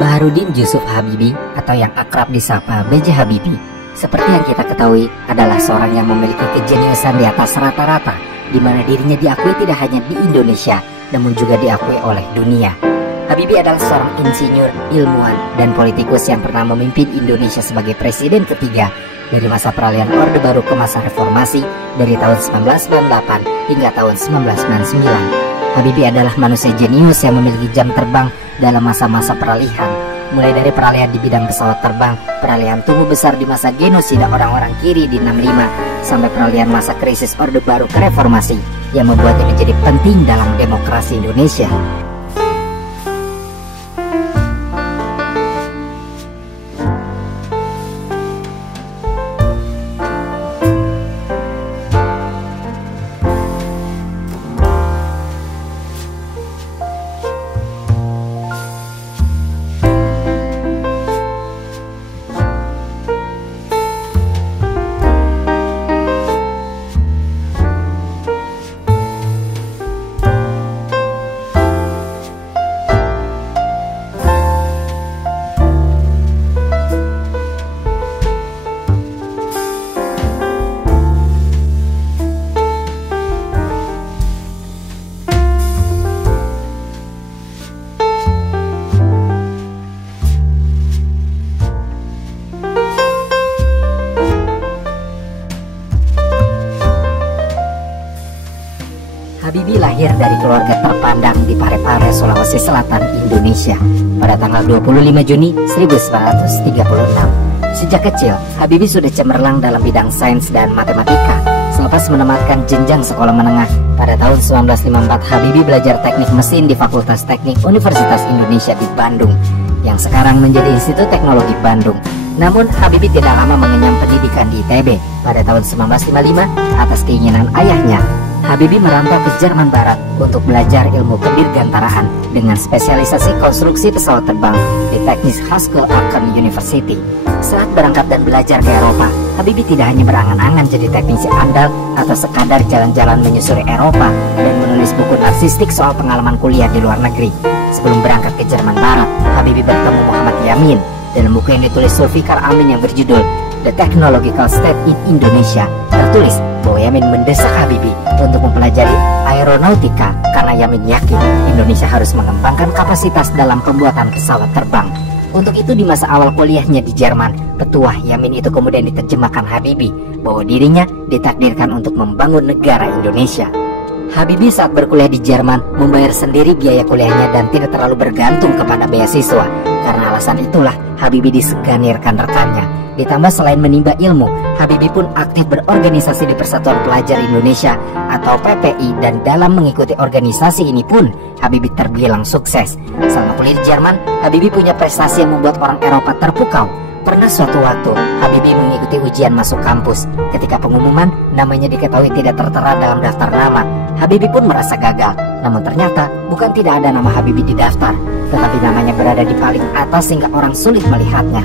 Baharudin Yusuf Habibie atau yang akrab disapa B.J. Habibie, seperti yang kita ketahui, adalah seorang yang memiliki kejeniusan di atas rata-rata, di mana dirinya diakui tidak hanya di Indonesia, namun juga diakui oleh dunia. Habibie adalah seorang insinyur, ilmuwan, dan politikus yang pernah memimpin Indonesia sebagai presiden ketiga dari masa peralihan Orde Baru ke masa reformasi dari tahun 1998 hingga tahun 1999. Habibie adalah manusia jenius yang memiliki jam terbang dalam masa-masa peralihan, mulai dari peralihan di bidang pesawat terbang, peralihan tumbuh besar di masa genosida orang-orang kiri di 65, sampai peralihan masa krisis Orde Baru ke reformasi yang membuatnya menjadi penting dalam demokrasi Indonesia. Habibie lahir dari keluarga terpandang di Parepare, Sulawesi Selatan, Indonesia pada tanggal 25 Juni 1936. Sejak kecil, Habibie sudah cemerlang dalam bidang sains dan matematika. Selepas menamatkan jenjang sekolah menengah, pada tahun 1954 Habibie belajar teknik mesin di Fakultas Teknik Universitas Indonesia di Bandung, yang sekarang menjadi Institut Teknologi Bandung. Namun Habibie tidak lama mengenyam pendidikan di ITB. Pada tahun 1955, atas keinginan ayahnya, Habibie merantau ke Jerman Barat untuk belajar ilmu kedirgantaraan dengan spesialisasi konstruksi pesawat terbang di Technische Hochschule Aachen University. Saat berangkat dan belajar ke Eropa, Habibie tidak hanya berangan-angan jadi teknisi andal atau sekadar jalan-jalan menyusuri Eropa dan menulis buku narsistik soal pengalaman kuliah di luar negeri. Sebelum berangkat ke Jerman Barat, Habibie bertemu Muhammad Yamin dalam buku yang ditulis Zulfikar Amin yang berjudul The Technological State in Indonesia. Tertulis bahwa Yamin mendesak Habibie untuk mempelajari aeronautika karena Yamin yakin Indonesia harus mengembangkan kapasitas dalam pembuatan pesawat terbang. Untuk itu di masa awal kuliahnya di Jerman, petuah Yamin itu kemudian diterjemahkan Habibie bahwa dirinya ditakdirkan untuk membangun negara Indonesia. Habibie saat berkuliah di Jerman membayar sendiri biaya kuliahnya dan tidak terlalu bergantung kepada beasiswa. Karena alasan itulah Habibie disegani rekan-rekannya. Ditambah selain menimba ilmu, Habibie pun aktif berorganisasi di Persatuan Pelajar Indonesia atau PPI, dan dalam mengikuti organisasi ini pun Habibie terbilang sukses. Selama kuliah di Jerman, Habibie punya prestasi yang membuat orang Eropa terpukau. Pernah suatu waktu, Habibie mengikuti ujian masuk kampus. Ketika pengumuman, namanya diketahui tidak tertera dalam daftar nama. Habibie pun merasa gagal. Namun ternyata bukan tidak ada nama Habibie di daftar, tetapi namanya berada di paling atas sehingga orang sulit melihatnya.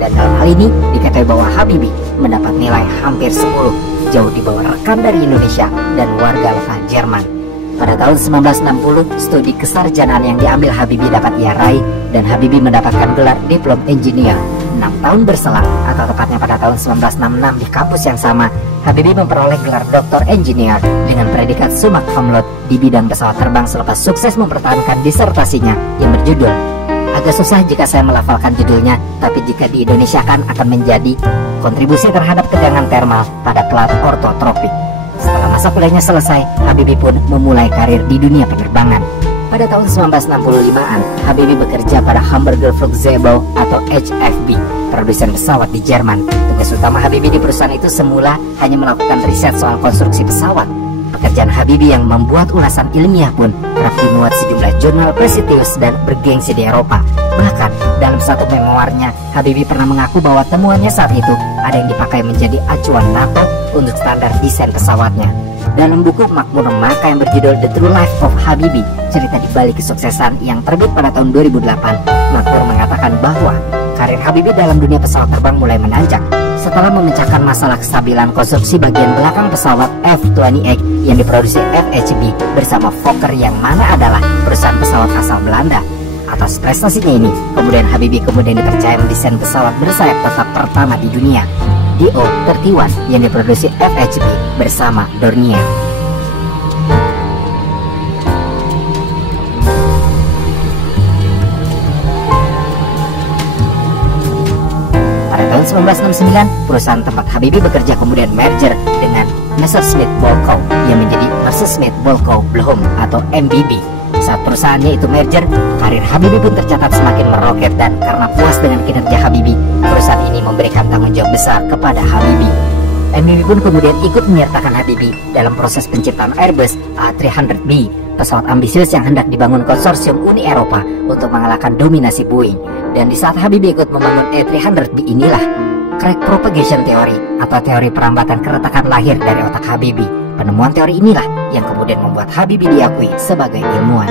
Dan dalam hal ini diketahui bahwa Habibie mendapat nilai hampir 10, jauh di bawah rekan dari Indonesia dan warga lokal Jerman. Pada tahun 1960, studi kesarjanaan yang diambil Habibie dapat ia raih dan Habibie mendapatkan gelar Diplom Engineer. 6 tahun berselang, atau tepatnya pada tahun 1966 di kampus yang sama, Habibie memperoleh gelar Dr. Engineer dengan predikat summa cum laude di bidang pesawat terbang selepas sukses mempertahankan disertasinya yang berjudul, agak susah jika saya melafalkan judulnya, tapi jika diindonesiakan akan menjadi kontribusi terhadap tegangan thermal pada plat ortotropik. Setelah masa kuliahnya selesai, Habibie pun memulai karir di dunia penerbangan. Pada tahun 1965-an, Habibie bekerja pada Hamburger Flugzeugbau atau HFB, produsen pesawat di Jerman. Tugas utama Habibie di perusahaan itu semula hanya melakukan riset soal konstruksi pesawat. Pekerjaan Habibie yang membuat ulasan ilmiah pun kerap dimuat sejumlah jurnal prestisius dan bergengsi di Eropa. Bahkan dalam satu memoarnya, Habibie pernah mengaku bahwa temuannya saat itu ada yang dipakai menjadi acuan NATO untuk standar desain pesawatnya. Dalam buku Makmur Maka yang berjudul The True Life of Habibie, cerita di balik kesuksesan yang terbit pada tahun 2008, Makmur mengatakan bahwa karir Habibie dalam dunia pesawat terbang mulai menanjak setelah memecahkan masalah kestabilan konstruksi bagian belakang pesawat F-28 yang diproduksi FHB bersama Fokker, yang mana adalah perusahaan pesawat asal Belanda. Atas prestasinya ini, kemudian Habibie dipercaya mendesain pesawat bersayap tetap pertama di dunia, DO-31, yang diproduksi FHB bersama Dornier. Pada tahun 1969, perusahaan tempat Habibie bekerja kemudian merger dengan Messerschmitt-Volkow yang menjadi Messerschmitt-Volkow Blohm atau MBB. Saat perusahaannya itu merger, karir Habibie pun tercatat semakin meroket, dan karena puas dengan kinerja Habibie, perusahaan ini memberikan tanggung jawab besar kepada Habibie. MBB pun kemudian ikut menyertakan Habibie dalam proses penciptaan Airbus A300B, pesawat ambisius yang hendak dibangun konsorsium Uni Eropa untuk mengalahkan dominasi Boeing. Dan di saat Habibie ikut membangun A300B inilah crack propagation theory atau teori perambatan keretakan lahir dari otak Habibie. Penemuan teori inilah yang kemudian membuat Habibie diakui sebagai ilmuwan.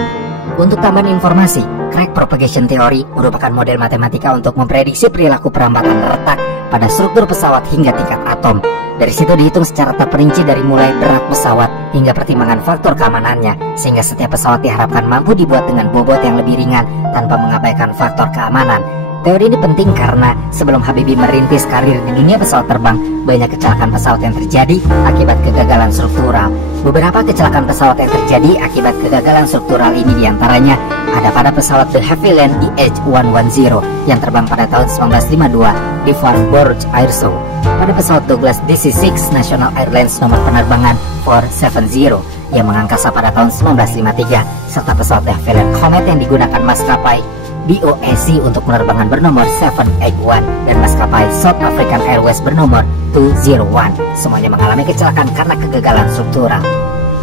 Untuk tambahan informasi, crack propagation theory merupakan model matematika untuk memprediksi perilaku perambatan retak pada struktur pesawat hingga tingkat atom. Dari situ dihitung secara terperinci dari mulai berat pesawat hingga pertimbangan faktor keamanannya, sehingga setiap pesawat diharapkan mampu dibuat dengan bobot yang lebih ringan tanpa mengabaikan faktor keamanan. Teori ini penting karena sebelum Habibie merintis karir di dunia pesawat terbang, banyak kecelakaan pesawat yang terjadi akibat kegagalan struktural. Beberapa kecelakaan pesawat yang terjadi akibat kegagalan struktural ini diantaranya ada pada pesawat de Havilland DH-110 yang terbang pada tahun 1952 di Fort Borge Air Show, pada pesawat Douglas DC-6 National Airlines nomor penerbangan 470 yang mengangkasa pada tahun 1953, serta pesawat de Havilland Comet yang digunakan maskapai BOAC untuk penerbangan bernomor 781 dan maskapai South African Airways bernomor 201. Semuanya mengalami kecelakaan karena kegagalan struktural.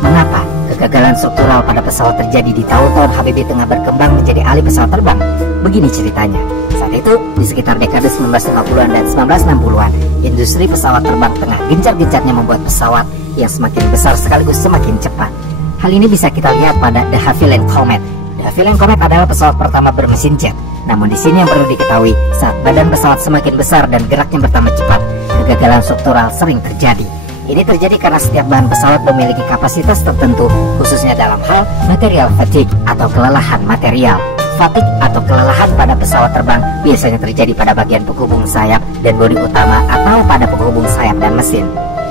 Mengapa kegagalan struktural pada pesawat terjadi di tahun-tahun Habibie tengah berkembang menjadi ahli pesawat terbang? Begini ceritanya. Saat itu, di sekitar dekade 1950-an dan 1960-an, industri pesawat terbang tengah gencar-gencarnya membuat pesawat yang semakin besar sekaligus semakin cepat. Hal ini bisa kita lihat pada de Havilland Comet. De Havilland Comet adalah pesawat pertama bermesin jet. Namun di sini yang perlu diketahui, saat badan pesawat semakin besar dan geraknya bertambah cepat, kegagalan struktural sering terjadi. Ini terjadi karena setiap bahan pesawat memiliki kapasitas tertentu, khususnya dalam hal material fatigue atau kelelahan material. Fatigue atau kelelahan pada pesawat terbang biasanya terjadi pada bagian penghubung sayap dan bodi utama atau pada penghubung sayap dan mesin.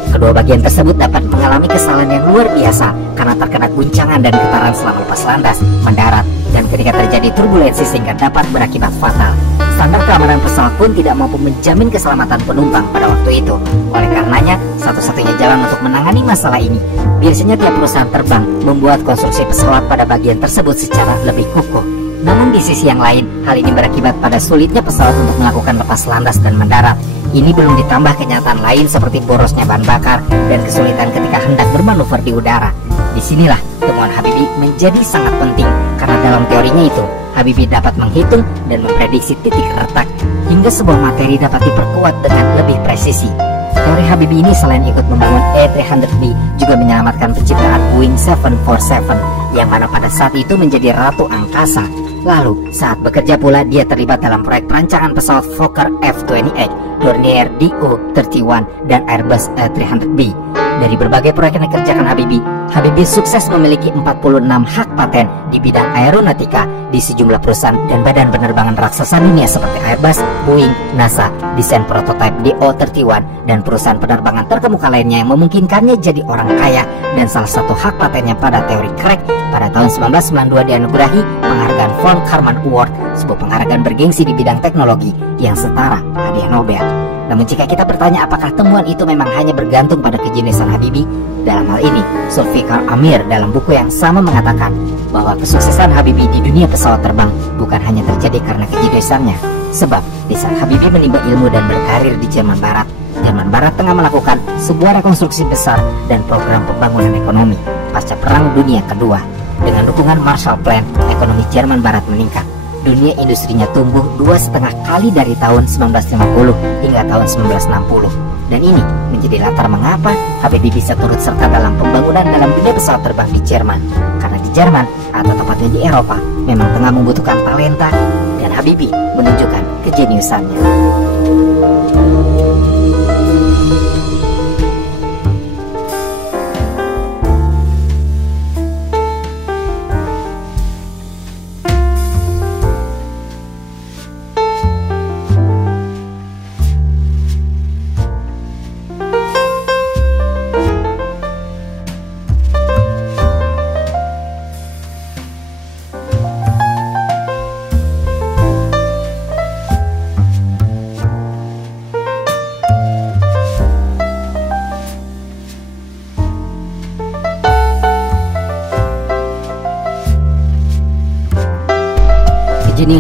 Kedua bagian tersebut dapat mengalami kesalahan yang luar biasa karena terkena guncangan dan getaran selama lepas landas, mendarat, dan ketika terjadi turbulensi sehingga dapat berakibat fatal. Standar keamanan pesawat pun tidak mampu menjamin keselamatan penumpang pada waktu itu. Oleh karenanya, satu-satunya jalan untuk menangani masalah ini, biasanya tiap perusahaan terbang membuat konstruksi pesawat pada bagian tersebut secara lebih kukuh. Namun di sisi yang lain, hal ini berakibat pada sulitnya pesawat untuk melakukan lepas landas dan mendarat. Ini belum ditambah kenyataan lain seperti borosnya bahan bakar dan kesulitan ketika hendak bermanuver di udara. Disinilah temuan Habibie menjadi sangat penting karena dalam teorinya itu, Habibie dapat menghitung dan memprediksi titik retak hingga sebuah materi dapat diperkuat dengan lebih presisi. Teori Habibie ini selain ikut membangun A300B juga menyelamatkan penciptaan Boeing 747 yang mana pada saat itu menjadi ratu angkasa. Lalu saat bekerja pula dia terlibat dalam proyek perancangan pesawat Fokker F-28, Dornier DO-31 dan Airbus A300B. Dari berbagai proyek yang dikerjakan Habibie sukses memiliki 46 hak paten di bidang aeronautika di sejumlah perusahaan dan badan penerbangan raksasa dunia seperti Airbus, Boeing, NASA, desain prototipe DO-31, dan perusahaan penerbangan terkemuka lainnya yang memungkinkannya jadi orang kaya. Dan salah satu hak patennya pada teori crack pada tahun 1992 dianugerahi penghargaan Von Karman Award, sebuah penghargaan bergengsi di bidang teknologi yang setara hadiah Nobel. Namun jika kita bertanya apakah temuan itu memang hanya bergantung pada kejeniusan Habibie, dalam hal ini Zulfikar Amir dalam buku yang sama mengatakan bahwa kesuksesan Habibie di dunia pesawat terbang bukan hanya terjadi karena kejeniusannya. Sebab di saat Habibie menimba ilmu dan berkarir di Jerman Barat tengah melakukan sebuah rekonstruksi besar dan program pembangunan ekonomi pasca Perang Dunia Kedua. Dengan dukungan Marshall Plan, ekonomi Jerman Barat meningkat. Dunia industrinya tumbuh 2,5 kali dari tahun 1950 hingga tahun 1960. Dan ini menjadi latar mengapa Habibie bisa turut serta dalam pembangunan dalam dunia pesawat terbang di Jerman. Karena di Jerman, atau tepatnya di Eropa, memang tengah membutuhkan talenta, dan Habibie menunjukkan kejeniusannya.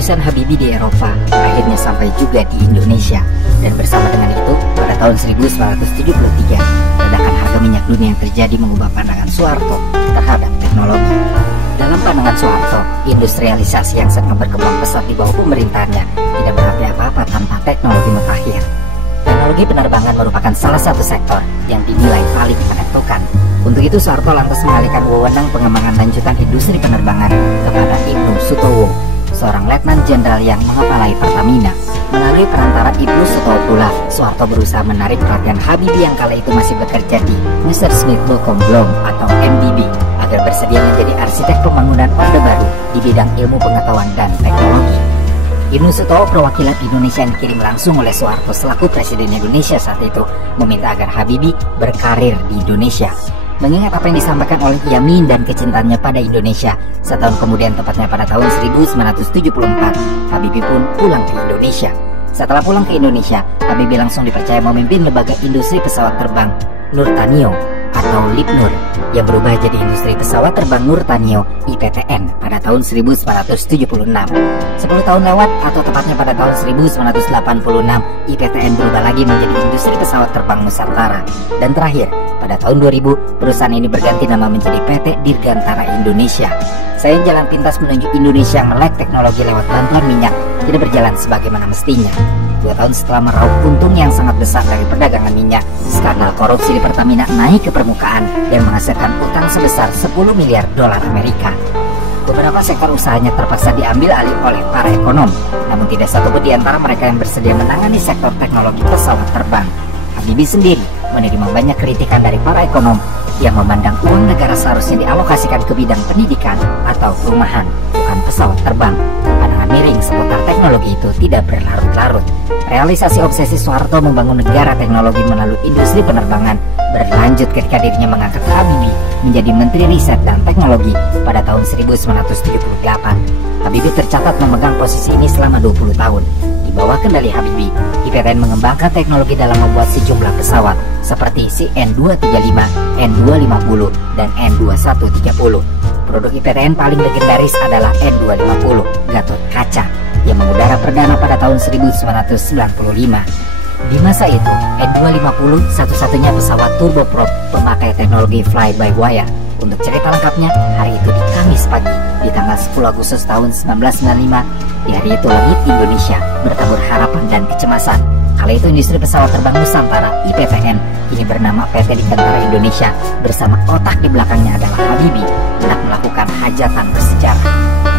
keseriusan Habibie di Eropa akhirnya sampai juga di Indonesia. Dan bersama dengan itu, pada tahun 1973, ledakan harga minyak dunia yang terjadi mengubah pandangan Soeharto terhadap teknologi. Dalam pandangan Soeharto, industrialisasi yang sedang berkembang pesat di bawah pemerintahannya tidak berarti apa-apa tanpa teknologi mutakhir. Teknologi penerbangan merupakan salah satu sektor yang dinilai paling menentukan. Untuk itu Soeharto lantas mengalihkan wewenang pengembangan lanjutan industri penerbangan kepada Ibnu Sutowo, seorang letnan jenderal yang mengepalai Pertamina. Melalui perantara Ibnu Sutowo pula, Soeharto berusaha menarik perhatian Habibie yang kala itu masih bekerja di Messerschmitt Blom atau MBB agar bersedia menjadi arsitek pembangunan Orde Baru di bidang ilmu pengetahuan dan teknologi. Ibnu Sutowo, perwakilan Indonesia yang dikirim langsung oleh Soeharto selaku Presiden Indonesia saat itu, meminta agar Habibie berkarir di Indonesia. Mengingat apa yang disampaikan oleh Yamin dan kecintaannya pada Indonesia, setahun kemudian tepatnya pada tahun 1974, Habibie pun pulang ke Indonesia. Setelah pulang ke Indonesia, Habibie langsung dipercaya memimpin lembaga industri pesawat terbang Nurtanio atau Lipnur yang berubah jadi industri pesawat terbang Nurtanio IPTN pada tahun 1976. 10 tahun lewat atau tepatnya pada tahun 1986, IPTN berubah lagi menjadi industri pesawat terbang Nusantara. Dan terakhir, pada tahun 2000, perusahaan ini berganti nama menjadi PT Dirgantara Indonesia. Saya jalan pintas menuju Indonesia melek teknologi lewat bantuan minyak tidak berjalan sebagaimana mestinya. 2 tahun setelah meraup untung yang sangat besar dari perdagangan minyak, skandal korupsi di Pertamina naik ke permukaan dan menghasilkan utang sebesar 10 miliar dolar Amerika. Beberapa sektor usahanya terpaksa diambil alih oleh para ekonom, namun tidak satu pun di antara mereka yang bersedia menangani sektor teknologi pesawat terbang. Habibie sendiri menerima banyak kritikan dari para ekonom yang memandang uang negara seharusnya dialokasikan ke bidang pendidikan atau perumahan, bukan pesawat terbang. Pandangan miring seputar teknologi itu tidak berlarut-larut. Realisasi obsesi Soeharto membangun negara teknologi melalui industri penerbangan berlanjut ketika dirinya mengangkat Habibie menjadi Menteri Riset dan Teknologi pada tahun 1978. Habibie tercatat memegang posisi ini selama 20 tahun. Di bawah kendali Habibie, IPTN mengembangkan teknologi dalam membuat sejumlah pesawat seperti N235, N250, dan N2130. Produk IPTN paling legendaris adalah N250, Gatot Kaca, yang mengudara perdana pada tahun 1995. Di masa itu, N250 satu-satunya pesawat turboprop pemakai teknologi fly-by-wire. Untuk cerita lengkapnya, hari itu di Kamis pagi, di tanggal 10 Agustus tahun 1995, di hari itu langit Indonesia bertabur harapan dan kecemasan. Kala itu industri pesawat terbang Nusantara IPTN kini bernama PT Dirgantara Indonesia bersama otak di belakangnya adalah Habibie hendak melakukan hajatan bersejarah.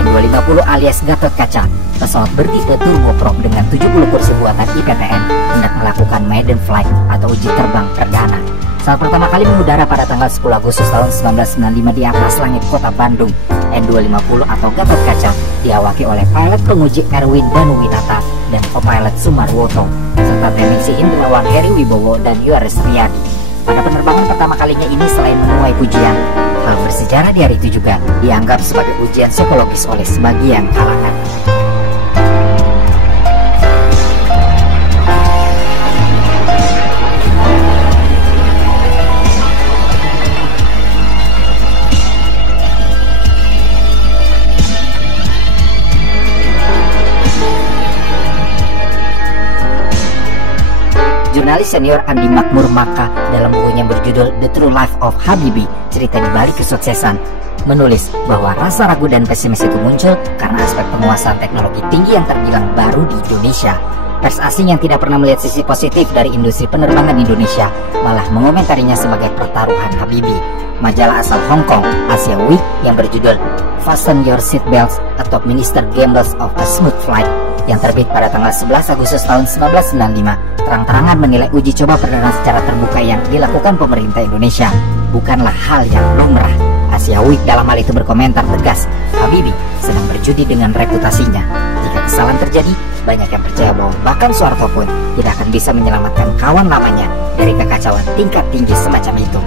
N250 alias Gatot Kaca, pesawat bertipe turboprop dengan 70 kursi buatan IPTN hendak melakukan maiden flight atau uji terbang perdana. Saat pertama kali mengudara pada tanggal 10 Agustus tahun 1995 di atas langit kota Bandung, N250 atau Gatot Kaca diawaki oleh pilot penguji Erwin Danuwinata dan co-pilot Sumarwoto, serta teknisi Indrawan Heri Wibowo dan Yoris Riyadi. Pada penerbangan pertama kalinya ini, selain menuai pujian, hal bersejarah di hari itu juga dianggap sebagai ujian psikologis oleh sebagian kalangan. Jurnalis senior Andi Makmur Maka dalam bukunya berjudul The True Life of Habibie, cerita di balik kesuksesan, menulis bahwa rasa ragu dan pesimis itu muncul karena aspek penguasaan teknologi tinggi yang terbilang baru di Indonesia. Pers asing yang tidak pernah melihat sisi positif dari industri penerbangan Indonesia malah mengomentarinya sebagai pertaruhan Habibie. Majalah asal Hong Kong, Asia Week, yang berjudul Fasten Your Seatbelts atau Minister Gambles of a Smooth Flight yang terbit pada tanggal 11 Agustus tahun 1995 terang-terangan menilai uji coba perdana secara terbuka yang dilakukan pemerintah Indonesia bukanlah hal yang lumrah. Asia Week dalam hal itu berkomentar tegas, Habibie sedang berjudi dengan reputasinya. Jika kesalahan terjadi, banyak yang percaya bahwa bahkan Soeharto pun tidak akan bisa menyelamatkan kawan lamanya dari kekacauan tingkat tinggi semacam itu.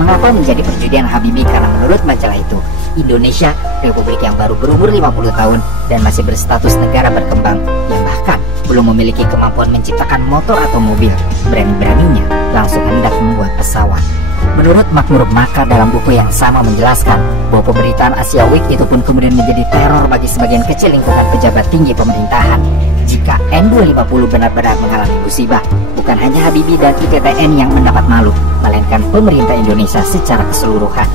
Mengapa menjadi perjudian Habibie? Karena menurut majalah itu, Indonesia, republik yang baru berumur 50 tahun dan masih berstatus negara berkembang, yang bahkan belum memiliki kemampuan menciptakan motor atau mobil, berani-beraninya langsung hendak membuat pesawat. Menurut Makmur Maka dalam buku yang sama menjelaskan bahwa pemberitaan Asia Week itu pun kemudian menjadi teror bagi sebagian kecil lingkungan pejabat tinggi pemerintahan. Jika N250 benar-benar mengalami musibah, bukan hanya Habibie dan ITTN yang mendapat malu, melainkan pemerintah Indonesia secara keseluruhan.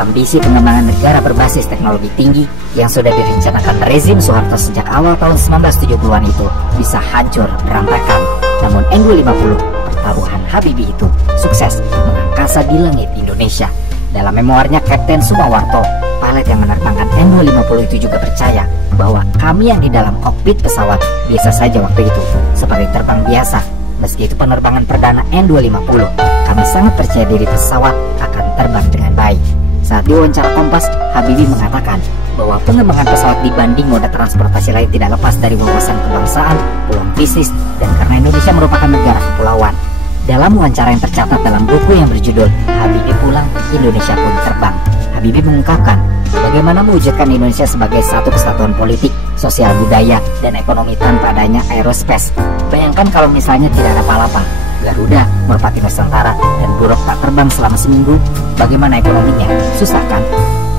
Ambisi pengembangan negara berbasis teknologi tinggi yang sudah direncanakan rezim Soeharto sejak awal tahun 1970-an itu bisa hancur berantakan. Namun N250, pertaruhan Habibie itu sukses mengangkasa di langit Indonesia. Dalam memoarnya, Kapten Sumawarto, pilot yang menerbangkan N250 itu juga percaya bahwa kami yang di dalam kokpit pesawat biasa saja waktu itu, seperti terbang biasa. Meski itu penerbangan perdana N250, kami sangat percaya diri pesawat akan terbang dengan baik. Saat diwawancara Kompas, Habibie mengatakan bahwa pengembangan pesawat dibanding moda transportasi lain tidak lepas dari wawasan kebangsaan, peluang bisnis, dan karena Indonesia merupakan negara kepulauan. Dalam wawancara yang tercatat dalam buku yang berjudul Habibie Pulang, Indonesia Pun Terbang, Habibie mengungkapkan bagaimana mewujudkan Indonesia sebagai satu kesatuan politik, sosial, budaya, dan ekonomi tanpa adanya aerospace. Bayangkan kalau misalnya tidak ada Palapa, Garuda, Merpati Nusantara, dan Buruk tak terbang selama seminggu, bagaimana ekonominya? Susah kan?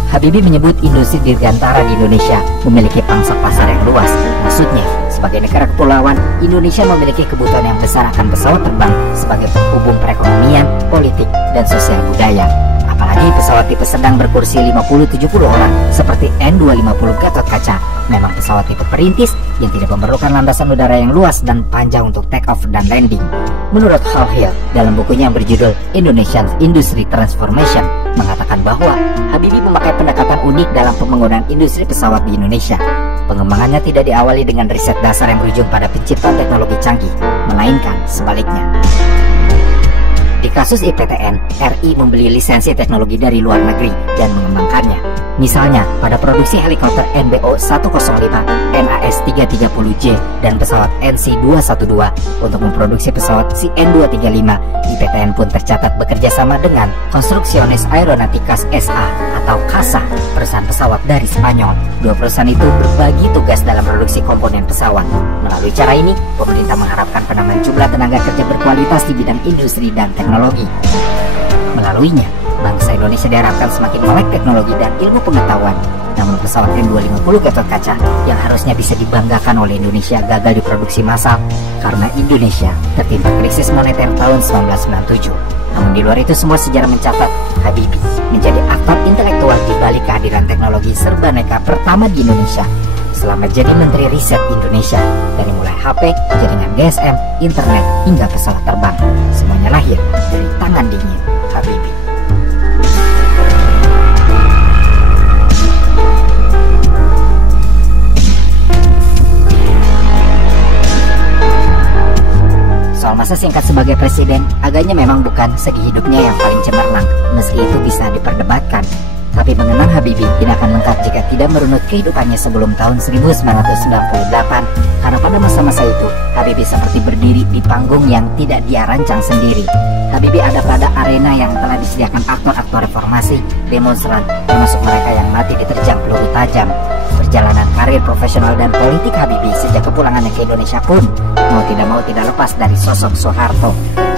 Habibie menyebut industri dirgantara di Indonesia memiliki pangsa pasar yang luas. Maksudnya, sebagai negara kepulauan, Indonesia memiliki kebutuhan yang besar akan pesawat terbang sebagai penghubung perekonomian, politik, dan sosial budaya. Apalagi pesawat tipe sedang berkursi 50-70 orang seperti N250 Gatot Kaca memang pesawat tipe perintis yang tidak memerlukan landasan udara yang luas dan panjang untuk take off dan landing. Menurut Hal Hill dalam bukunya yang berjudul Indonesian Industry Transformation mengatakan bahwa Habibie memakai pendekatan unik dalam pembangunan industri pesawat di Indonesia. Pengembangannya tidak diawali dengan riset dasar yang berujung pada penciptaan teknologi canggih, melainkan sebaliknya. Di kasus IPTN, RI membeli lisensi teknologi dari luar negeri dan mengembangkannya. Misalnya, pada produksi helikopter NBO 105, NAS-330J, dan pesawat NC-212 untuk memproduksi pesawat CN-235, IPTN pun tercatat bekerja sama dengan Construcciones Aeronáuticas S.A. atau CASA, perusahaan pesawat dari Spanyol. Dua perusahaan itu berbagi tugas dalam produksi komponen pesawat. Melalui cara ini, pemerintah mengharapkan penambahan jumlah tenaga kerja berkualitas di bidang industri dan teknologi. Melaluinya, bangsa Indonesia diharapkan semakin melek teknologi dan ilmu pengetahuan. Namun pesawat N250 Gatot Kaca yang harusnya bisa dibanggakan oleh Indonesia gagal diproduksi massal karena Indonesia tertimpa krisis moneter tahun 1997. Namun di luar itu semua, sejarah mencatat Habibie menjadi aktor intelektual di balik kehadiran teknologi serbaneka pertama di Indonesia selama jadi Menteri Riset Indonesia. Dari mulai HP, jaringan GSM, internet, hingga pesawat terbang, semuanya lahir dari tangan dingin Habibie. Soal masa singkat sebagai presiden, agaknya memang bukan segi hidupnya yang paling cemerlang, meski itu bisa diperdebatkan. Tapi mengenang Habibie tidak akan lengkap jika tidak merunut kehidupannya sebelum tahun 1998, karena pada masa-masa itu Habibie seperti berdiri di panggung yang tidak dia rancang sendiri. Habibie ada pada arena yang telah disediakan aktor-aktor reformasi, demonstran, termasuk mereka yang mati diterjang peluru tajam. Perjalanan karir profesional dan politik Habibie sejak kepulangannya ke Indonesia pun mau tidak lepas dari sosok Soeharto.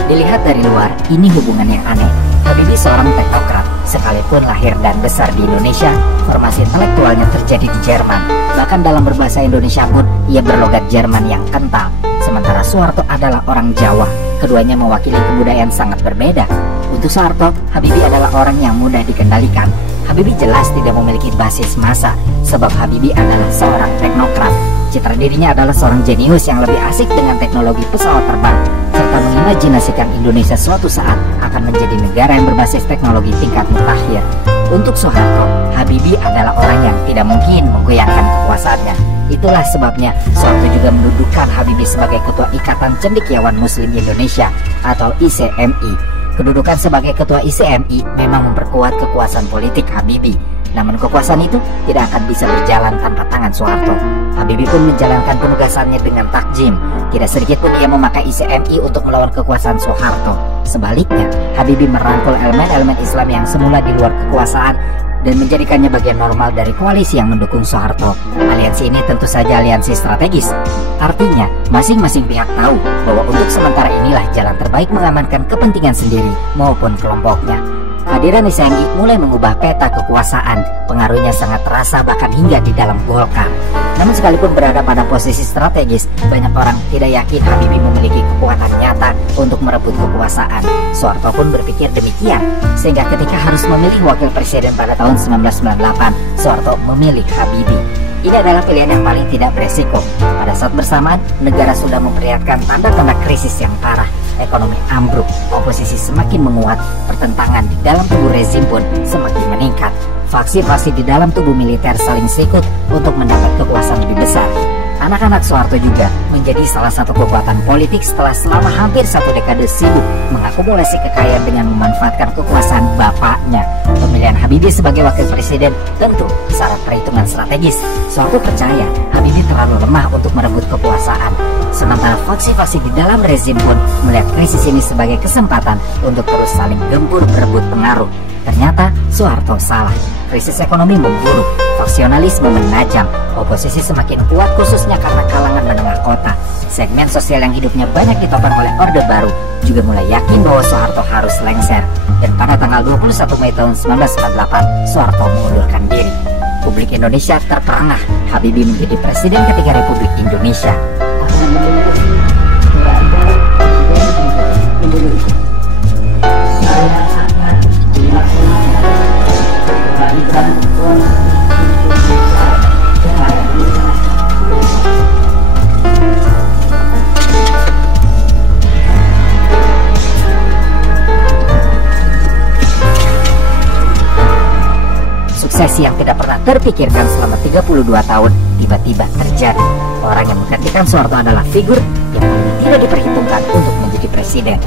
Dilihat dari luar, ini hubungan yang aneh. Habibie seorang teknokrat, sekalipun lahir dan besar di Indonesia, formasi intelektualnya terjadi di Jerman. Bahkan dalam berbahasa Indonesia pun, ia berlogat Jerman yang kental. Sementara Soeharto adalah orang Jawa. Keduanya mewakili kebudayaan sangat berbeda. Untuk Soeharto, Habibie adalah orang yang mudah dikendalikan. Habibie jelas tidak memiliki basis massa, sebab Habibie adalah seorang teknokrat. Citra dirinya adalah seorang jenius yang lebih asik dengan teknologi pesawat terbang, serta mengimajinasikan Indonesia suatu saat akan menjadi negara yang berbasis teknologi tingkat mutakhir. Untuk Soeharto, Habibie adalah orang yang tidak mungkin menggoyahkan kekuasaannya. Itulah sebabnya Soeharto juga mendudukan Habibie sebagai Ketua Ikatan Cendekiawan Muslim Indonesia atau ICMI. Kedudukan sebagai Ketua ICMI memang memperkuat kekuasaan politik Habibie. Namun kekuasaan itu tidak akan bisa berjalan tanpa tangan Soeharto. Habibie pun menjalankan penugasannya dengan takjim. Tidak sedikit pun ia memakai ICMI untuk melawan kekuasaan Soeharto. Sebaliknya, Habibie merangkul elemen-elemen Islam yang semula di luar kekuasaan dan menjadikannya bagian normal dari koalisi yang mendukung Soeharto. Aliansi ini tentu saja aliansi strategis. Artinya, masing-masing pihak tahu bahwa untuk sementara inilah jalan terbaik mengamankan kepentingan sendiri maupun kelompoknya. Kehadiran SNI mulai mengubah peta kekuasaan, pengaruhnya sangat terasa bahkan hingga di dalam Golkar. Namun sekalipun berada pada posisi strategis, banyak orang tidak yakin Habibie memiliki kekuatan nyata untuk merebut kekuasaan. Soeharto pun berpikir demikian, sehingga ketika harus memilih wakil presiden pada tahun 1998, Soeharto memilih Habibie. Ini adalah pilihan yang paling tidak beresiko. Pada saat bersamaan, negara sudah memperlihatkan tanda-tanda krisis yang parah. Ekonomi ambruk, oposisi semakin menguat, pertentangan di dalam tubuh rezim pun semakin meningkat. Faksi-faksi di dalam tubuh militer saling sikut untuk mendapat kekuasaan lebih besar. Anak-anak Soeharto juga menjadi salah satu kekuatan politik setelah selama hampir 1 dekade sibuk mengakumulasi kekayaan dengan memanfaatkan kekuasaan bapaknya. Pemilihan Habibie sebagai wakil presiden tentu syarat perhitungan strategis. Soeharto percaya Habibie terlalu lemah untuk merebut kekuasaan. Sementara faksi-faksi di dalam rezim pun melihat krisis ini sebagai kesempatan untuk terus saling gempur berebut pengaruh. Ternyata Soeharto salah. Krisis ekonomi memburuk, faksionalisme menajam, oposisi semakin kuat khususnya karena kalangan menengah kota. Segmen sosial yang hidupnya banyak ditopang oleh Orde Baru juga mulai yakin bahwa Soeharto harus lengser. Dan pada tanggal 21 Mei tahun 1948, Soeharto mengundurkan diri. Publik Indonesia terperangah, Habibie menjadi presiden ketiga Republik Indonesia. Suksesi yang tidak pernah terpikirkan selama 32 tahun tiba-tiba terjadi. Orang yang menggantikan Soeharto adalah figur yang paling tidak diperhitungkan untuk menjadi presiden.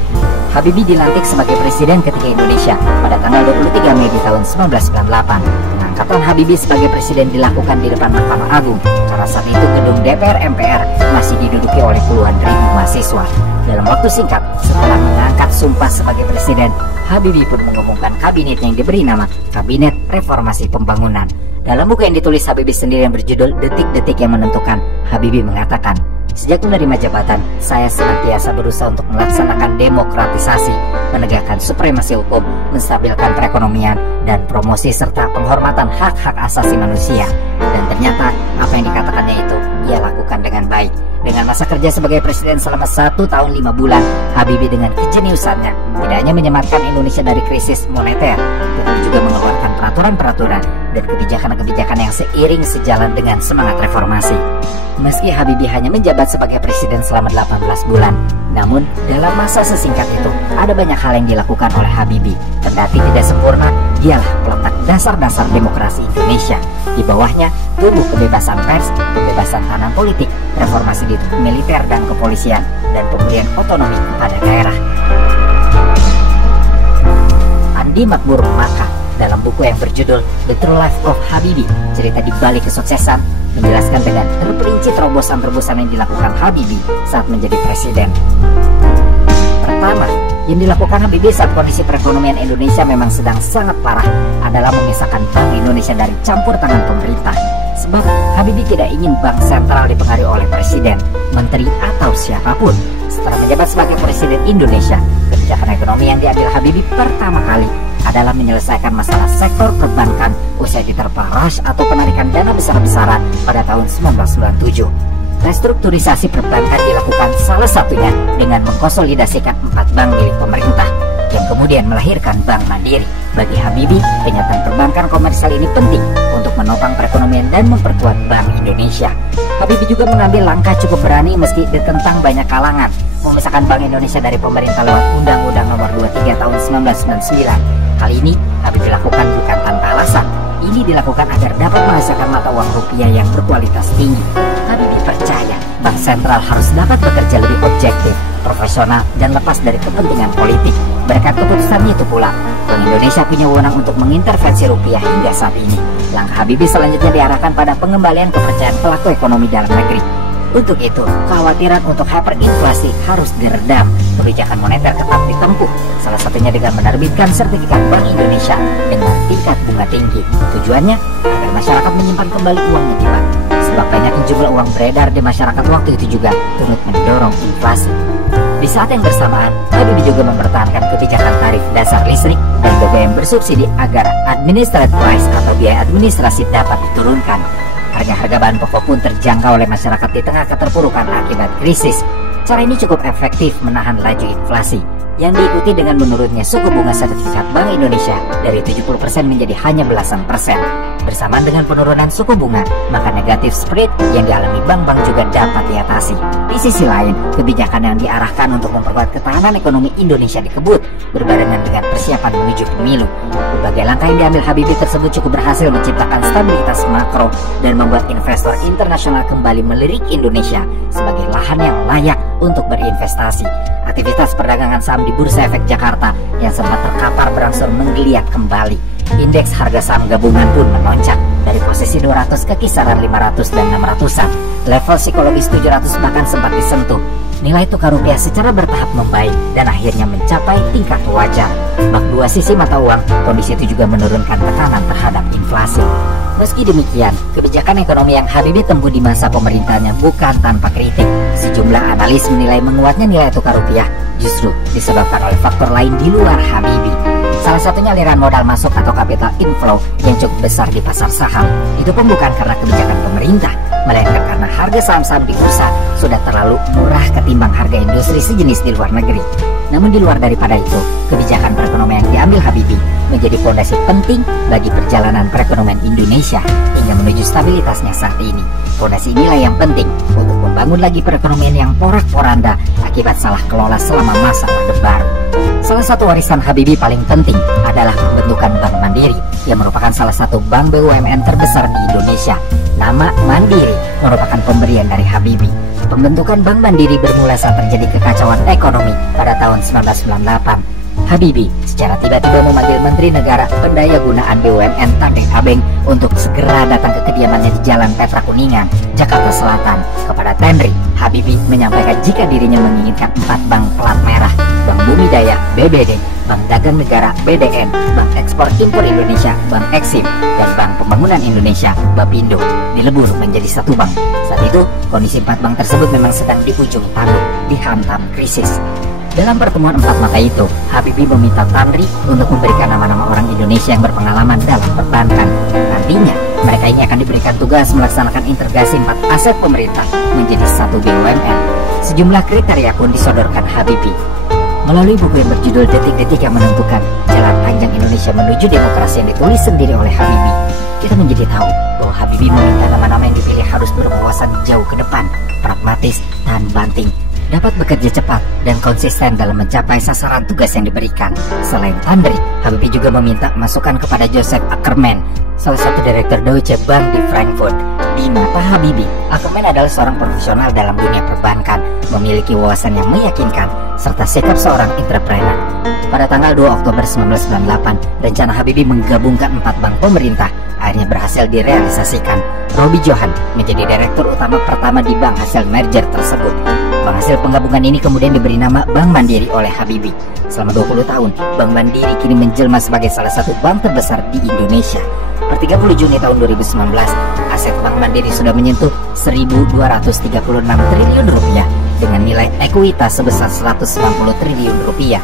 Habibie dilantik sebagai presiden ketiga Indonesia pada tanggal 23 Mei di tahun 1998. Pengangkatan Habibie sebagai presiden dilakukan di depan Mahkamah Agung karena saat itu gedung DPR MPR masih diduduki oleh puluhan ribu mahasiswa. Dalam waktu singkat setelah mengangkat sumpah sebagai presiden, Habibie pun mengumumkan kabinet yang diberi nama Kabinet Reformasi Pembangunan. Dalam buku yang ditulis Habibie sendiri yang berjudul Detik-Detik yang Menentukan, Habibie mengatakan, "Sejak menerima jabatan, saya senantiasa berusaha untuk melaksanakan demokratisasi, menegakkan supremasi hukum, menstabilkan perekonomian, dan promosi serta penghormatan hak-hak asasi manusia." Dan ternyata apa yang dikatakannya itu ia lakukan dengan baik. Dengan masa kerja sebagai presiden selama 1 tahun 5 bulan, Habibie dengan kejeniusannya tidak hanya menyelamatkan Indonesia dari krisis moneter, tetapi juga mengeluarkan peraturan-peraturan dan kebijakan-kebijakan yang seiring sejalan dengan semangat reformasi. Meski Habibie hanya menjabat sebagai presiden selama 18 bulan, namun dalam masa sesingkat itu ada banyak hal yang dilakukan oleh Habibie. Kendati tidak sempurna, dialah peletak dasar-dasar demokrasi Indonesia. Di bawahnya tumbuh kebebasan pers, kebebasan tanam politik, reformasi di militer dan kepolisian, dan pemberian otonomi kepada daerah. Andi Makmur Maka dalam buku yang berjudul The True Life of Habibie, cerita di balik kesuksesan, menjelaskan dengan terperinci terobosan-terobosan yang dilakukan Habibie saat menjadi presiden. Pertama, yang dilakukan Habibie saat kondisi perekonomian Indonesia memang sedang sangat parah adalah memisahkan Bank Indonesia dari campur tangan pemerintah. Sebab Habibie tidak ingin bank sentral dipengaruhi oleh presiden, menteri, atau siapapun. Setelah menjabat sebagai presiden Indonesia, kebijakan ekonomi yang diambil Habibie pertama kali adalah menyelesaikan masalah sektor perbankan usai diterpa rush atau penarikan dana besar-besaran pada tahun 1997. Restrukturisasi perbankan dilakukan salah satunya dengan mengkonsolidasikan 4 bank milik pemerintah yang kemudian melahirkan Bank Mandiri. Bagi Habibie, penyataan perbankan komersial ini penting untuk menopang perekonomian dan memperkuat Bank Indonesia. Habibie juga mengambil langkah cukup berani meski ditentang banyak kalangan, memisahkan Bank Indonesia dari pemerintah lewat Undang-Undang Nomor 23 Tahun 1999. Hal ini Habibie lakukan bukan tanpa alasan. Ini dilakukan agar dapat menghasilkan mata uang rupiah yang berkualitas tinggi. Habibie percaya bank sentral harus dapat bekerja lebih objektif, profesional, dan lepas dari kepentingan politik. Berkat keputusan itu pula, Bank Indonesia punya wewenang untuk mengintervensi rupiah hingga saat ini. Langkah Habibie selanjutnya diarahkan pada pengembalian kepercayaan pelaku ekonomi dalam negeri. Untuk itu, kekhawatiran untuk hyperinflasi harus diredam. Kebijakan moneter tetap ditempuh, salah satunya dengan menerbitkan sertifikat Bank Indonesia dengan tingkat bunga tinggi. Tujuannya agar masyarakat menyimpan kembali uangnya di bank. Sebab banyaknya jumlah uang beredar di masyarakat waktu itu juga turut mendorong inflasi. Di saat yang bersamaan, Habibie juga mempertahankan kebijakan tarif dasar listrik dan BBM bersubsidi agar administrative price atau biaya administrasi dapat diturunkan. Harga-harga bahan pokok pun terjangkau oleh masyarakat di tengah keterpurukan akibat krisis. Cara ini cukup efektif menahan laju inflasi, yang diikuti dengan menurunnya suku bunga sertifikat Bank Indonesia dari 70% menjadi hanya belasan persen. Bersamaan dengan penurunan suku bunga, maka negatif spread yang dialami bank-bank juga dapat diatasi. Di sisi lain, kebijakan yang diarahkan untuk memperkuat ketahanan ekonomi Indonesia dikebut, berbarengan dengan persiapan menuju pemilu. Berbagai langkah yang diambil Habibie tersebut cukup berhasil menciptakan stabilitas makro dan membuat investor internasional kembali melirik Indonesia sebagai lahan yang layak untuk berinvestasi. Aktivitas perdagangan saham di Bursa Efek Jakarta yang sempat terkapar berangsur menggeliat kembali. Indeks harga saham gabungan pun melonjak dari posisi 200 ke kisaran 500 dan 600-an. Level psikologis 700 bahkan sempat disentuh. Nilai tukar rupiah secara bertahap membaik dan akhirnya mencapai tingkat wajar. Bak dua sisi mata uang, kondisi itu juga menurunkan tekanan terhadap inflasi. Meski demikian, kebijakan ekonomi yang Habibie tempuh di masa pemerintahnya bukan tanpa kritik. Sejumlah analis menilai menguatnya nilai tukar rupiah justru disebabkan oleh faktor lain di luar Habibie. Salah satunya aliran modal masuk atau capital inflow yang cukup besar di pasar saham. Itu pun bukan karena kebijakan pemerintah, melainkan karena harga saham-saham di bursa sudah terlalu murah ketimbang harga industri sejenis di luar negeri. Namun di luar daripada itu, kebijakan perekonomian yang diambil Habibie menjadi fondasi penting bagi perjalanan perekonomian Indonesia hingga menuju stabilitasnya saat ini. Fondasi inilah yang penting untuk membangun lagi perekonomian yang porak-poranda akibat salah kelola selama masa Orde Baru. Salah satu warisan Habibie paling penting adalah pembentukan Bank Mandiri yang merupakan salah satu bank BUMN terbesar di Indonesia. Nama Mandiri merupakan pemberian dari Habibie. Pembentukan Bank Mandiri bermula saat terjadi kekacauan ekonomi pada tahun 1998. Habibie secara tiba-tiba memanggil Menteri Negara Pendayagunaan BUMN Tandeng Abeng untuk segera datang ke kediamannya di Jalan Petra Kuningan, Jakarta Selatan. Kepada Tenri, Habibie menyampaikan jika dirinya menginginkan 4 bank pelat merah, Bank Bumi Daya (BBD), Bank Dagang Negara (BDN), Bank Ekspor Impor Indonesia (Bank Eksim), dan Bank Pembangunan Indonesia (Bapindo) dilebur menjadi satu bank. Saat itu, kondisi 4 bank tersebut memang sedang di ujung tanduk, dihantam krisis. Dalam pertemuan 4 mata itu, Habibie meminta Tanri untuk memberikan nama-nama orang Indonesia yang berpengalaman dalam perbankan. Nantinya, mereka ini akan diberikan tugas melaksanakan integrasi 4 aset pemerintah menjadi satu BUMN. Sejumlah kriteria pun disodorkan Habibie. Melalui buku yang berjudul Detik-Detik yang Menentukan Jalan Panjang Indonesia Menuju Demokrasi yang ditulis sendiri oleh Habibie, kita menjadi tahu bahwa Habibie meminta nama-nama yang dipilih harus berwawasan jauh ke depan, pragmatis, tahan banting, dapat bekerja cepat dan konsisten dalam mencapai sasaran tugas yang diberikan. Selain Tanri, Habibie juga meminta masukan kepada Joseph Ackerman, salah satu direktur Deutsche Bank di Frankfurt. Di mata Habibie, Ackerman adalah seorang profesional dalam dunia perbankan, memiliki wawasan yang meyakinkan, serta sikap seorang entrepreneur. Pada tanggal 2 Oktober 1998, rencana Habibie menggabungkan 4 bank pemerintah akhirnya berhasil direalisasikan. Robi Johan menjadi direktur utama pertama di bank hasil merger tersebut. Bank hasil penggabungan ini kemudian diberi nama Bank Mandiri oleh Habibie. Selama 20 tahun, Bank Mandiri kini menjelma sebagai salah satu bank terbesar di Indonesia. Per 30 Juni tahun 2019, aset Bank Mandiri sudah menyentuh 1.236 triliun rupiah dengan nilai ekuitas sebesar 190 triliun rupiah.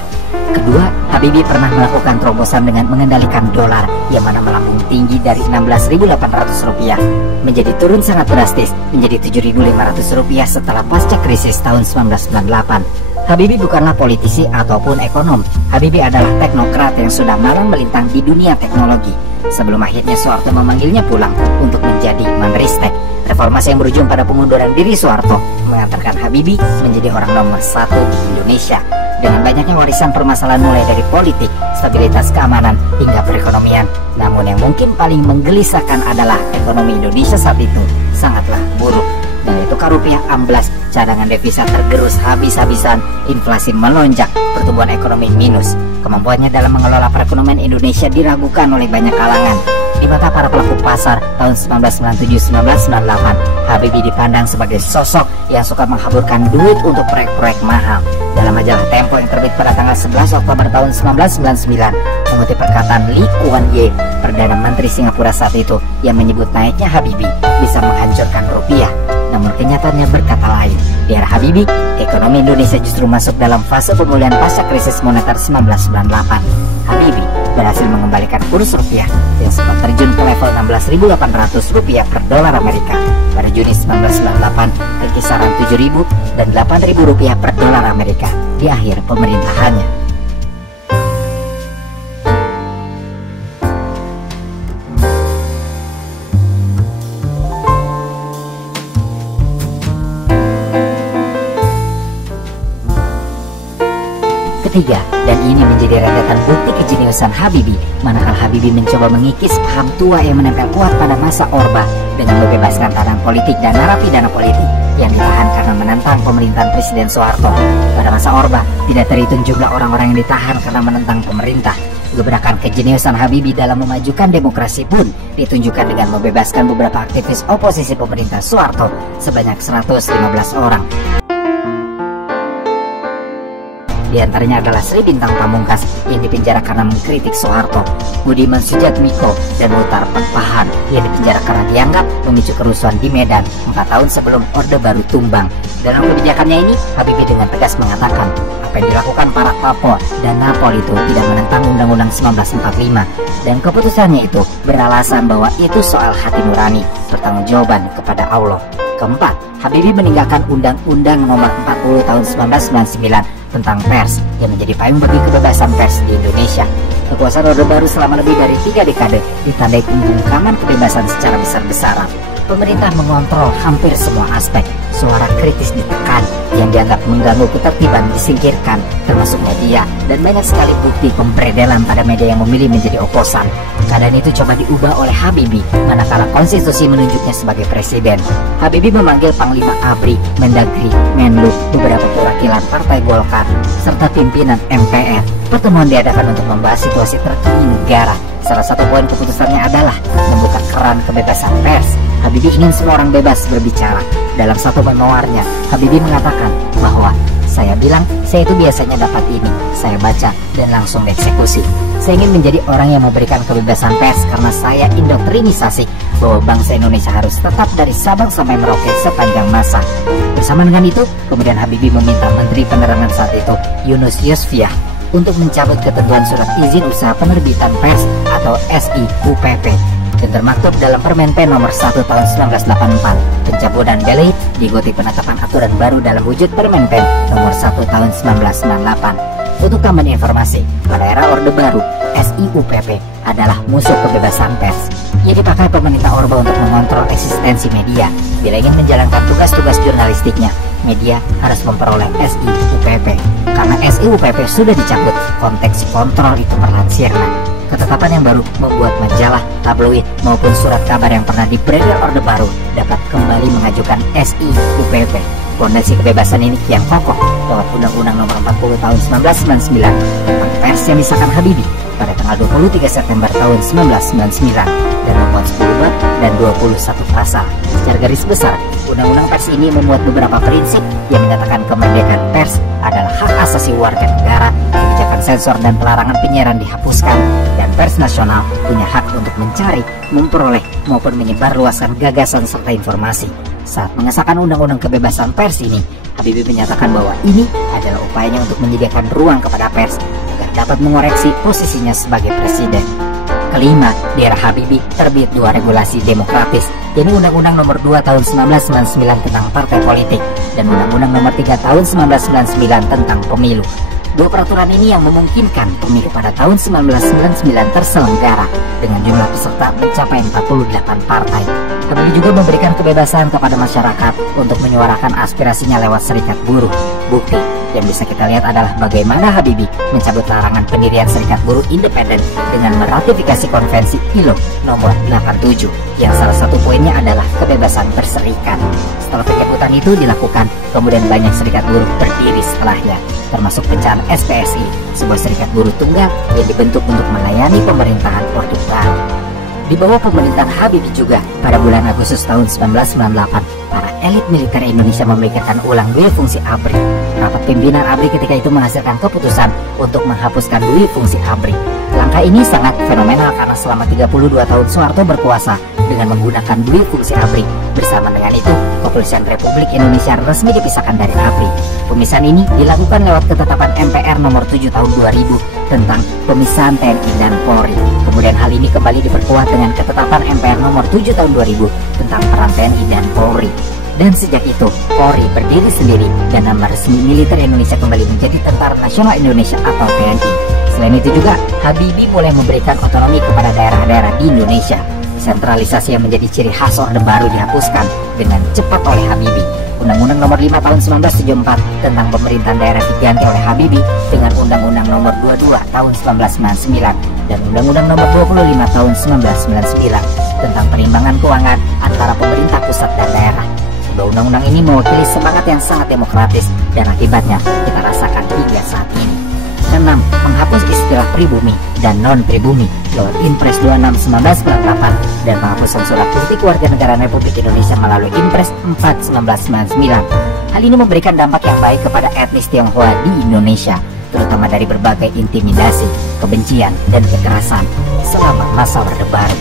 Kedua, Habibie pernah melakukan terobosan dengan mengendalikan dolar yang mana melambung tinggi dari 16.800 rupiah menjadi turun sangat drastis menjadi 7.500 rupiah setelah pasca krisis tahun 1998. Habibie bukanlah politisi ataupun ekonom. Habibie adalah teknokrat yang sudah malang melintang di dunia teknologi. Sebelum akhirnya Soeharto memanggilnya pulang untuk menjadi Menristek. Reformasi yang berujung pada pengunduran diri Soeharto mengantarkan Habibie menjadi orang nomor 1 di Indonesia. Dengan banyaknya warisan permasalahan mulai dari politik, stabilitas keamanan, hingga perekonomian. Namun yang mungkin paling menggelisahkan adalah ekonomi Indonesia saat itu sangatlah buruk. Nilai tukar rupiah amblas, cadangan devisa tergerus habis-habisan, inflasi melonjak, pertumbuhan ekonomi minus. Kemampuannya dalam mengelola perekonomian Indonesia diragukan oleh banyak kalangan. Di mata para pelaku pasar tahun 1997-1998, Habibie dipandang sebagai sosok yang suka menghaburkan duit untuk proyek-proyek mahal. Dalam majalah Tempo yang terbit pada tanggal 11 Oktober tahun 1999, mengutip perkataan Lee Kuan Yew, Perdana Menteri Singapura saat itu, yang menyebut naiknya Habibie bisa menghancurkan rupiah. Namun kenyataannya berkata lain. Di era Habibie, ekonomi Indonesia justru masuk dalam fase pemulihan pasca krisis moneter 1998. Habibie berhasil mengembalikan kurs rupiah yang sempat terjun ke level 16.800 rupiah per dolar Amerika pada Juni 1998 ke kisaran 7.000 dan 8.000 rupiah per dolar Amerika di akhir pemerintahannya. Ketiga, dan ini menjadi rentetan bukti kejeniusan Habibie, manakala Habibie mencoba mengikis paham tua yang menempel kuat pada masa Orba dengan membebaskan tahanan politik dan narapidana politik yang ditahan karena menentang pemerintahan Presiden Soeharto. Pada masa Orba, tidak terhitung jumlah orang-orang yang ditahan karena menentang pemerintah. Gebrakan kejeniusan Habibie dalam memajukan demokrasi pun ditunjukkan dengan membebaskan beberapa aktivis oposisi pemerintah Soeharto sebanyak 115 orang. Di antaranya adalah Sri Bintang Pamungkas yang dipenjara karena mengkritik Soeharto, Budiman Sujatmiko, dan Muhtar Pakpahan yang dipenjara karena dianggap memicu kerusuhan di Medan 4 tahun sebelum Orde Baru tumbang. Dalam kebijakannya ini, Habibie dengan tegas mengatakan apa yang dilakukan para Papua dan Napol itu tidak menentang Undang-Undang 1945, dan keputusannya itu beralasan bahwa itu soal hati nurani, pertanggungjawaban kepada Allah. Keempat, Habibie meninggalkan Undang-Undang Nomor 40 tahun 1999 tentang pers yang menjadi payung bagi kebebasan pers di Indonesia. Kekuasaan Orde Baru selama lebih dari 3 dekade ditandai pembungkaman kebebasan secara besar-besaran. Pemerintah mengontrol hampir semua aspek. Suara kritis ditekan, yang dianggap mengganggu ketertiban disingkirkan, termasuk media, dan banyak sekali bukti pemberedelan pada media yang memilih menjadi oposan. Keadaan itu coba diubah oleh Habibie manakala konstitusi menunjuknya sebagai presiden. Habibie memanggil Panglima ABRI, Mendagri, Menlu, beberapa perwakilan Partai Golkar, serta pimpinan MPR. Pertemuan diadakan untuk membahas situasi terkini negara. Salah satu poin keputusannya adalah membuka keran kebebasan pers. Habibie ingin semua orang bebas berbicara. Dalam satu memoarnya, Habibie mengatakan bahwa saya bilang saya itu biasanya dapat ini, saya baca dan langsung dieksekusi. Saya ingin menjadi orang yang memberikan kebebasan pers karena saya indoktrinisasi bahwa bangsa Indonesia harus tetap dari Sabang sampai Merauke sepanjang masa. Bersama dengan itu, kemudian Habibie meminta Menteri Penerangan saat itu, Yunus Yusfiah, untuk mencabut ketentuan surat izin usaha penerbitan pers atau SIUPP dan termaktub dalam Permen P nomor 1 tahun 1984. Pencabutan delay diikuti penetapan aturan baru dalam wujud Permen P nomor 1 tahun 1998. Untuk tambahan informasi, pada era Orde Baru, SIUPP adalah musuh kebebasan pers. Ia dipakai pemerintah Orba untuk mengontrol eksistensi media. Bila ingin menjalankan tugas-tugas jurnalistiknya, media harus memperoleh SIUPP. Karena SIUPP sudah dicabut, konteks kontrol itu perlahan sirna. Ketetapan yang baru membuat majalah, tabloid, maupun surat kabar yang pernah diberedar Orde Baru dapat kembali mengajukan SIUPP. Fondasi kebebasan ini kian kokoh lewat Undang-Undang Nomor 40 tahun 1999 tentang pers yang disahkan Habibie pada tanggal 23 September tahun 1999 dan memuat 10 bab dan 21 pasal. Secara garis besar, Undang-Undang Pers ini memuat beberapa prinsip yang menyatakan kemerdekaan pers adalah hak asasi warga negara, kebijakan sensor dan pelarangan penyiaran dihapuskan, dan pers nasional punya hak untuk mencari, memperoleh, maupun menyebarluaskan gagasan serta informasi. Saat mengesahkan Undang-Undang Kebebasan Pers ini, Habibie menyatakan bahwa ini adalah upayanya untuk menyediakan ruang kepada pers agar dapat mengoreksi posisinya sebagai presiden. Kelima, di era Habibie terbit 2 regulasi demokratis, yaitu Undang-Undang Nomor 2 tahun 1999 tentang partai politik dan Undang-Undang Nomor 3 tahun 1999 tentang pemilu. 2 peraturan ini yang memungkinkan pemilu pada tahun 1999 terselenggara dengan jumlah peserta mencapai 48 partai. Habibie juga memberikan kebebasan kepada masyarakat untuk menyuarakan aspirasinya lewat serikat buruh. Bukti yang bisa kita lihat adalah bagaimana Habibie mencabut larangan pendirian serikat buruh independen dengan meratifikasi konvensi ILO nomor 87 yang salah satu poinnya adalah kebebasan berserikat. Setelah pencabutan itu dilakukan, kemudian banyak serikat buruh berdiri setelahnya, termasuk pecahan SPSI, sebuah serikat buruh tunggal yang dibentuk untuk melayani pemerintahan Orde Baru. Di bawah pemerintahan Habibie juga, pada bulan Agustus tahun 1998, para elit militer Indonesia memikirkan ulang dui fungsi ABRI. Rapat pimpinan ABRI ketika itu menghasilkan keputusan untuk menghapuskan dui fungsi ABRI. Langkah ini sangat fenomenal karena selama 32 tahun Soeharto berkuasa dengan menggunakan dui fungsi ABRI. Bersama dengan itu, Kepolisian Republik Indonesia resmi dipisahkan dari ABRI. Pemisahan ini dilakukan lewat ketetapan MPR nomor 7 tahun 2000 tentang pemisahan TNI dan Polri. Kemudian hal ini kembali diperkuat dengan ketetapan MPR nomor 7 tahun 2000 tentang peran TNI dan Polri. Dan sejak itu, Polri berdiri sendiri dan nama resmi militer Indonesia kembali menjadi Tentara Nasional Indonesia atau TNI. Selain itu juga, Habibie mulai memberikan otonomi kepada daerah-daerah di Indonesia. Sentralisasi yang menjadi ciri khas Orde Baru dihapuskan dengan cepat oleh Habibie. Undang-Undang nomor 5 tahun 1974 tentang pemerintahan daerah diganti oleh Habibie dengan Undang-Undang nomor 22 tahun 1999 dan Undang-Undang nomor 25 tahun 1999 tentang perimbangan keuangan antara pemerintah pusat dan daerah. Kedua undang-undang ini mewakili semangat yang sangat demokratis dan akibatnya kita rasakan hingga saat ini. Keenam, menghapus istilah pribumi dan non-pribumi lewat Impres 26 1948 dan penghapusan surat bukti kewarganegaraan Republik Indonesia melalui Impres 4 1999. Hal ini memberikan dampak yang baik kepada etnis Tionghoa di Indonesia, terutama dari berbagai intimidasi, kebencian, dan kekerasan selama masa Orde Baru.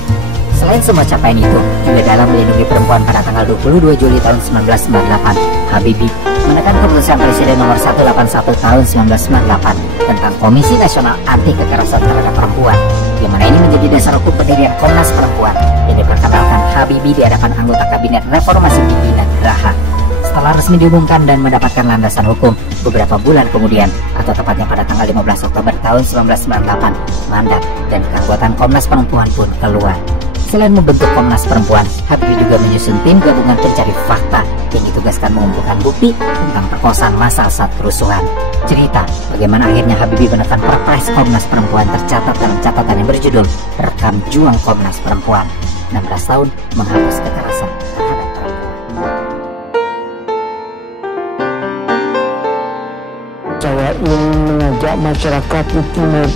Selain semua capaian itu, juga dalam melindungi perempuan pada tanggal 22 Juli tahun 1998, Habibie menekan keputusan Presiden nomor 181 tahun 1998 tentang Komisi Nasional Anti Kekerasan Terhadap Perempuan, yang mana ini menjadi dasar hukum pendirian Komnas Perempuan yang diperkenalkan Habibie di hadapan anggota Kabinet Reformasi Pimpinan Geraha. Setelah resmi diumumkan dan mendapatkan landasan hukum, beberapa bulan kemudian, atau tepatnya pada tanggal 15 Oktober tahun 1998, mandat dan keanggotaan Komnas Perempuan pun keluar. Selain membentuk Komnas Perempuan, Habibie juga menyusun tim gabungan pencari fakta yang ditugaskan mengumpulkan bukti tentang perkosaan massal saat kerusuhan. Cerita bagaimana akhirnya Habibie menekan Perpres Komnas Perempuan tercatat dalam catatan yang berjudul Rekam Juang Komnas Perempuan, 16 tahun menghapus kekerasan terhadap perempuan. Saya ingin mengajak masyarakat di Timur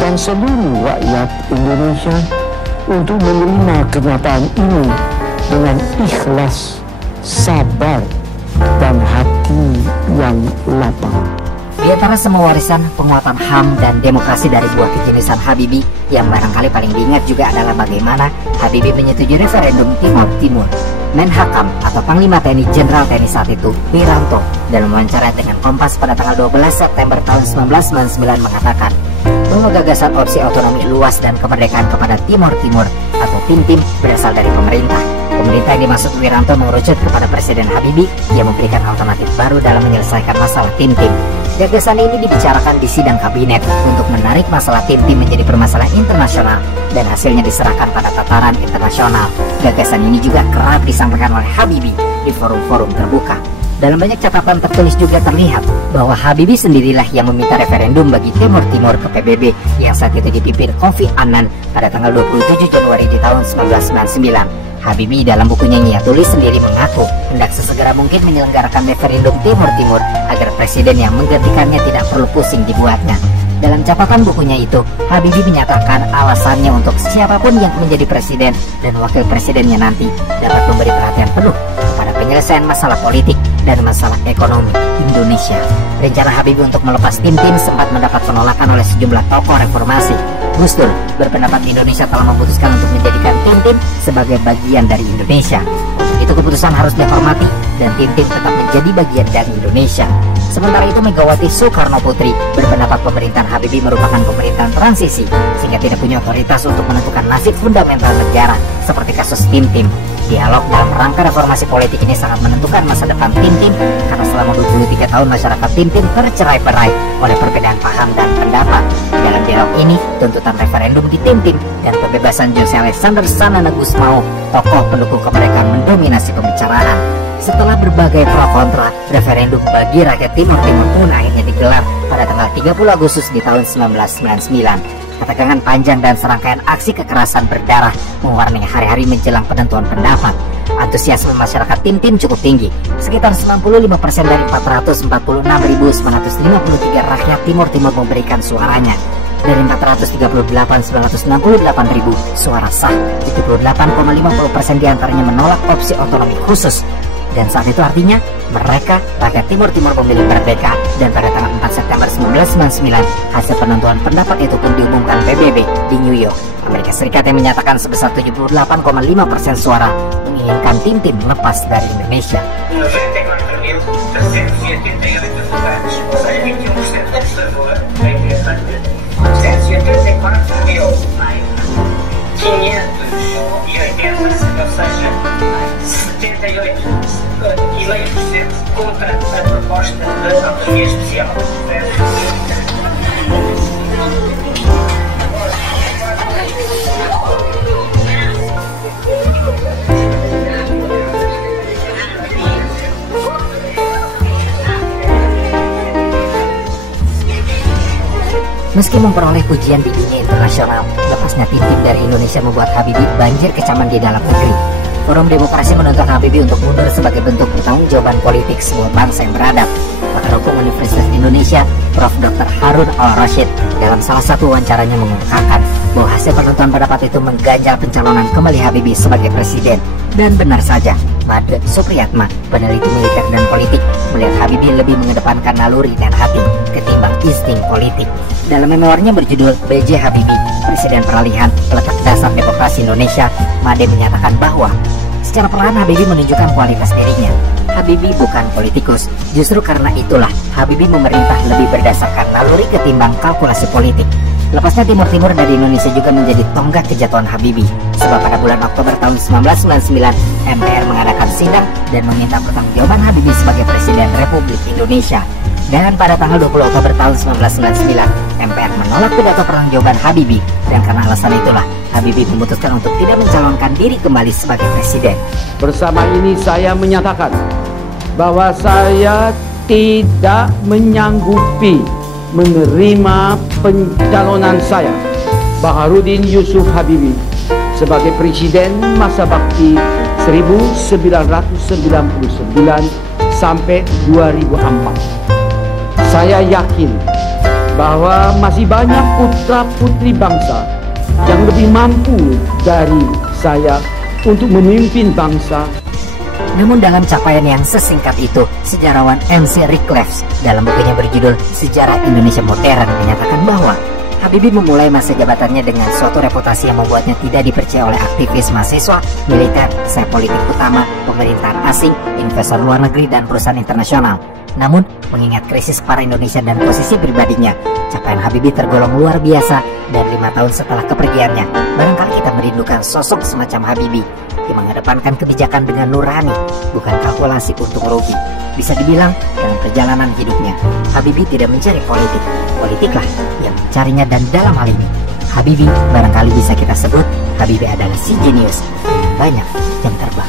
dan seluruh rakyat Indonesia untuk menerima kenyataan ini dengan ikhlas, sabar, dan hati yang lapang. Di antara semua warisan penguatan HAM dan demokrasi dari buah kejeniusan Habibie, yang barangkali paling diingat juga adalah bagaimana Habibie menyetujui referendum Timor Timur. Menhakam atau Panglima TNI Jenderal TNI saat itu, Wiranto, dalam wawancara dengan Kompas pada tanggal 12 September tahun 1999 mengatakan bahwa gagasan opsi otonomi luas dan kemerdekaan kepada Timor Timur atau Tim-Tim berasal dari pemerintah. Pemerintah yang dimaksud Wiranto mengerucut kepada Presiden Habibie yang memberikan alternatif baru dalam menyelesaikan masalah Tim-Tim. Gagasan ini dibicarakan di sidang kabinet untuk menarik masalah Tim-Tim menjadi permasalahan internasional dan hasilnya diserahkan pada tataran internasional. Gagasan ini juga kerap disampaikan oleh Habibie di forum-forum terbuka. Dalam banyak catatan tertulis juga terlihat bahwa Habibie sendirilah yang meminta referendum bagi Timor Timur ke PBB yang saat itu dipimpin Kofi Annan pada tanggal 27 Januari di tahun 1999. Habibie dalam bukunya Nia tulis sendiri mengaku hendak sesegera mungkin menyelenggarakan referendum Timor Timur agar presiden yang menggantikannya tidak perlu pusing dibuatnya. Dalam catatan bukunya itu, Habibie menyatakan alasannya untuk siapapun yang menjadi presiden dan wakil presidennya nanti dapat memberi perhatian penuh kepada penyelesaian masalah politik dan masalah ekonomi Indonesia. Rencana Habibie untuk melepas Tim-Tim sempat mendapat penolakan oleh sejumlah tokoh reformasi. Gus Dur berpendapat Indonesia telah memutuskan untuk menjadikan Tim-Tim sebagai bagian dari Indonesia. Itu keputusan harus dihormati dan Tim-Tim tetap menjadi bagian dari Indonesia. Sementara itu Megawati Soekarno Putri berpendapat pemerintahan Habibie merupakan pemerintahan transisi sehingga tidak punya otoritas untuk menentukan nasib fundamental negara seperti kasus Tim-Tim. Dialog dalam rangka reformasi politik ini sangat menentukan masa depan Tim-Tim karena selama 23 tahun masyarakat Tim-Tim tercerai-berai oleh perbedaan paham dan pendapat. Dalam dialog ini, tuntutan referendum di Tim-Tim dan pembebasan Jose Alexander Sanana Gusmao, tokoh pendukung kemerdekaan, mendominasi pembicaraan. Setelah berbagai pro kontra, referendum bagi rakyat Timur Timur pun akhirnya digelar pada tanggal 30 Agustus di tahun 1999. Ketegangan panjang dan serangkaian aksi kekerasan berdarah mewarnai hari-hari menjelang penentuan pendapat. Antusiasme masyarakat Tim-Tim cukup tinggi, sekitar 95% dari 446.953 rakyat Timur Timur memberikan suaranya. dari 438.968.000 suara sah, 78,50% diantaranya menolak opsi otonomi khusus. Dan saat itu artinya mereka, rakyat Timur Timur, memilih merdeka. Dan pada tanggal 4 September 1999, hasil penentuan pendapat itu pun diumumkan PBB di New York, Amerika Serikat, yang menyatakan sebesar 78,5% suara menginginkan Tim lepas dari Indonesia. Meski memperoleh pujian di dunia internasional, lepasnya tim dari Indonesia membuat Habibie banjir kecaman di dalam negeri. Forum Demokrasi menuntut Habibie untuk mundur sebagai bentuk pertanggungjawaban politik sebuah bangsa yang beradab. Pakar Hukum Universitas Indonesia, Prof. Dr. Harun Al-Rashid, dalam salah satu wawancaranya mengungkapkan bahwa hasil penentuan pendapat itu mengganjal pencalonan kembali Habibie sebagai presiden. Dan benar saja, Made Supriyatma, peneliti militer dan politik, melihat Habibie lebih mengedepankan naluri dan hati ketimbang insting politik. Dalam memoarnya berjudul B.J. Habibie, Presiden Peralihan Peletak Dasar Demokrasi Indonesia, Made menyatakan bahwa secara perlahan Habibie menunjukkan kualitas dirinya. Habibie bukan politikus, justru karena itulah Habibie memerintah lebih berdasarkan naluri ketimbang kalkulasi politik. Lepasnya Timur Timur dari Indonesia juga menjadi tonggak kejatuhan Habibie, sebab pada bulan Oktober tahun 1999 MPR mengadakan sidang dan meminta pertanggungjawaban Habibie sebagai Presiden Republik Indonesia. Dan pada tanggal 20 Oktober tahun 1999 MPR menolak pidato pertanggungjawaban Habibie, dan karena alasan itulah Habibie memutuskan untuk tidak mencalonkan diri kembali sebagai presiden. Bersama ini saya menyatakan bahwa saya tidak menyanggupi menerima pencalonan saya, Baharudin Yusuf Habibie, sebagai Presiden masa bakti 1999 sampai 2004. Saya yakin bahwa masih banyak putra-putri bangsa yang lebih mampu dari saya untuk memimpin bangsa. Namun dalam capaian yang sesingkat itu, sejarawan MC Rickleff dalam bukunya berjudul Sejarah Indonesia Modern menyatakan bahwa Habibie memulai masa jabatannya dengan suatu reputasi yang membuatnya tidak dipercaya oleh aktivis mahasiswa, militer, sel politik utama, pemerintahan asing, investor luar negeri, dan perusahaan internasional. Namun, mengingat krisis para Indonesia dan posisi pribadinya, capaian Habibie tergolong luar biasa, dan 5 tahun setelah kepergiannya, barangkali kita merindukan sosok semacam Habibie yang mengedepankan kebijakan dengan nurani, bukan kalkulasi untung rugi. Bisa dibilang, dalam perjalanan hidupnya, Habibie tidak mencari politik. Politiklah yang mencarinya, dan dalam hal ini, Habibie barangkali bisa kita sebut Habibie adalah si jenius dengan banyak jam terbang.